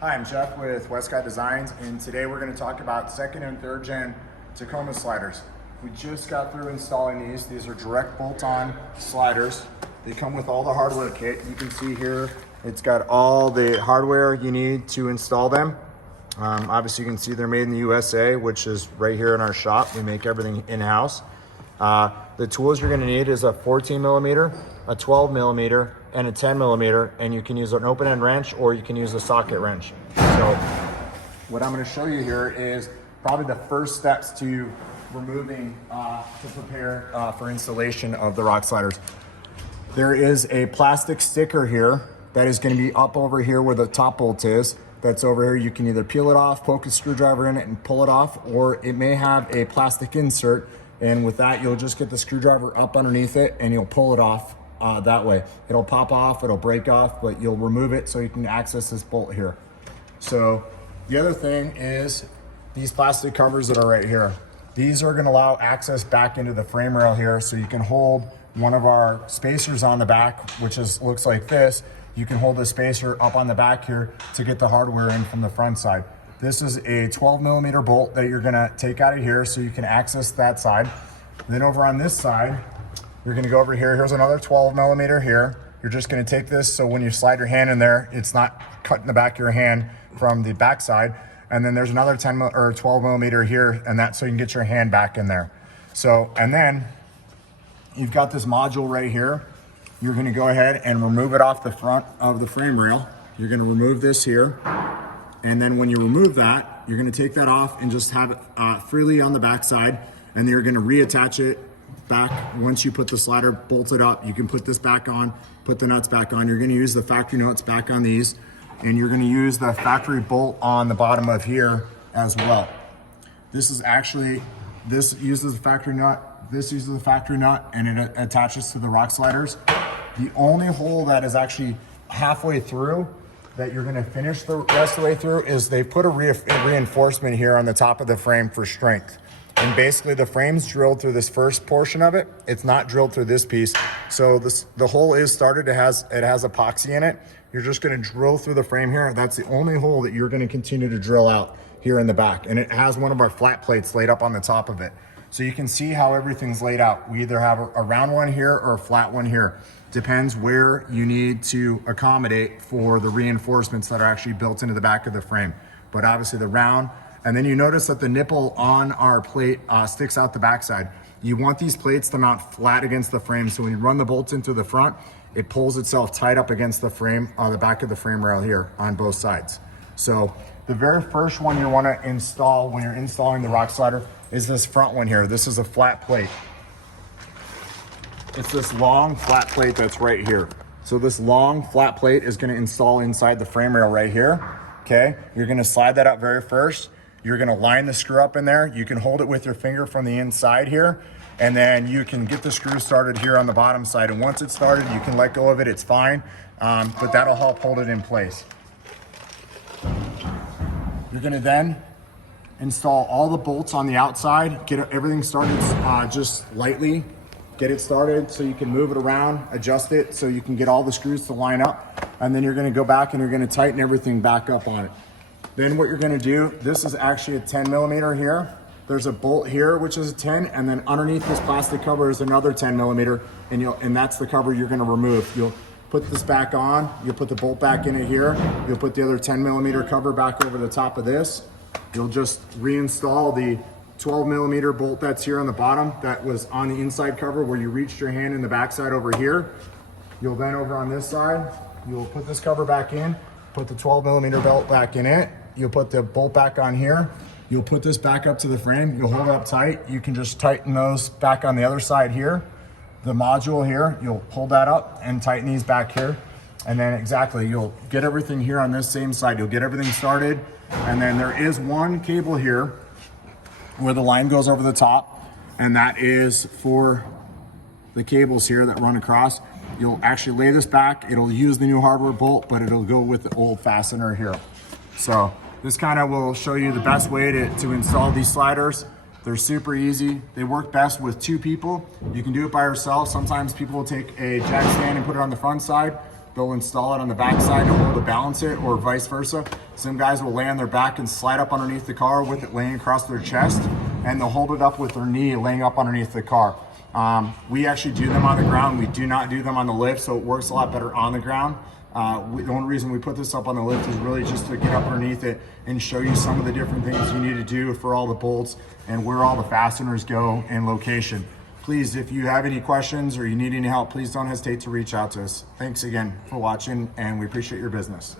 Hi, I'm Jeff with Westcott Designs, and today we're going to talk about second and third gen Tacoma sliders. We just got through installing these. These are direct bolt-on sliders. They come with all the hardware kit. You can see here, it's got all the hardware you need to install them. Obviously you can see they're made in the USA, which is right here in our shop. We make everything in-house. The tools you're going to need is a 14 millimeter, a 12 millimeter, and a 10 millimeter, and you can use an open end wrench or you can use a socket wrench. So what I'm going to show you here is probably the first steps to removing, to prepare for installation of the rock sliders. There is a plastic sticker here that is going to be up over here where the top bolt is. That's over here. You can either peel it off, poke a screwdriver in it and pull it off, or it may have a plastic insert, and with that you'll just get the screwdriver up underneath it and you'll pull it off that way. It'll pop off, it'll break off, but you'll remove it so you can access this bolt here. So the other thing is these plastic covers that are right here. These are going to allow access back into the frame rail here, so you can hold one of our spacers on the back, which looks like this. You can hold the spacer up on the back here to get the hardware in from the front side. This is a 12 millimeter bolt that you're going to take out of here so you can access that side. Then over on this side, you're going to go over here. Here's another 12 millimeter here. You're just going to take this so when you slide your hand in there, it's not cutting the back of your hand from the back side. And then there's another 12 millimeter here, and that's so you can get your hand back in there. So, and then you've got this module right here. You're going to go ahead and remove it off the front of the frame rail. You're going to remove this here. And then when you remove that, you're going to take that off and just have it freely on the back side. And then you're going to reattach it back. Once you put the slider bolted up, you can put this back on, put the nuts back on. You're going to use the factory nuts back on these, and you're going to use the factory bolt on the bottom of here as well. This is actually, this uses the factory nut, this uses the factory nut, and it attaches to the rock sliders. The only hole that is actually halfway through that you're going to finish the rest of the way through is they put a reinforcement here on the top of the frame for strength. And basically the frame's drilled through this first portion of it. It's not drilled through this piece. So the hole is started, it has epoxy in it. You're just going to drill through the frame here. That's the only hole that you're going to continue to drill out here in the back. And it has one of our flat plates laid up on the top of it. So you can see how everything's laid out. We either have a round one here or a flat one here. Depends where you need to accommodate for the reinforcements that are actually built into the back of the frame. But obviously the round, and then you notice that the nipple on our plate sticks out the backside. You want these plates to mount flat against the frame, so when you run the bolts into the front, it pulls itself tight up against the frame, the back of the frame rail here on both sides. So the very first one you want to install when you're installing the rock slider is this front one here. This is a flat plate. It's this long flat plate that's right here. So this long flat plate is going to install inside the frame rail right here. Okay, you're going to slide that up very first. You're going to line the screw up in there. You can hold it with your finger from the inside here, and then you can get the screw started here on the bottom side. And once it's started, you can let go of it, it's fine, but that'll help hold it in place. You're going to then install all the bolts on the outside, get everything started just lightly, get it started so you can move it around, adjust it so you can get all the screws to line up, and then you're going to go back and you're going to tighten everything back up on it. Then what you're going to do, this is actually a 10 millimeter here. There's a bolt here, which is a 10, and then underneath this plastic cover is another 10 millimeter, and that's the cover you're going to remove. You'll put this back on, you'll put the bolt back in it here, you'll put the other 10 millimeter cover back over the top of this. You'll just reinstall the 12 millimeter bolt that's here on the bottom that was on the inside cover where you reached your hand in the backside over here. You'll then over on this side, you'll put this cover back in, put the 12 millimeter belt back in it. You'll put the bolt back on here. You'll put this back up to the frame. You'll hold it up tight. You can just tighten those back on the other side here. The module here, you'll hold that up and tighten these back here. And then exactly, you'll get everything here on this same side. You'll get everything started. And then there is one cable here where the line goes over the top, and that is for the cables here that run across. You'll actually lay this back. It'll use the new hardware bolt, but it'll go with the old fastener here. So this kind of will show you the best way to install these sliders. They're super easy. They work best with two people. You can do it by yourself. Sometimes people will take a jack stand and put it on the front side, they'll install it on the back side to hold to balance it, or vice versa. Some guys will lay on their back and slide up underneath the car with it laying across their chest, and they'll hold it up with their knee laying up underneath the car. We actually do them on the ground. We do not do them on the lift, so it works a lot better on the ground. The only reason we put this up on the lift is really just to get up underneath it and show you some of the different things you need to do for all the bolts and where all the fasteners go in location. Please, if you have any questions or you need any help, please don't hesitate to reach out to us. Thanks again for watching, and we appreciate your business.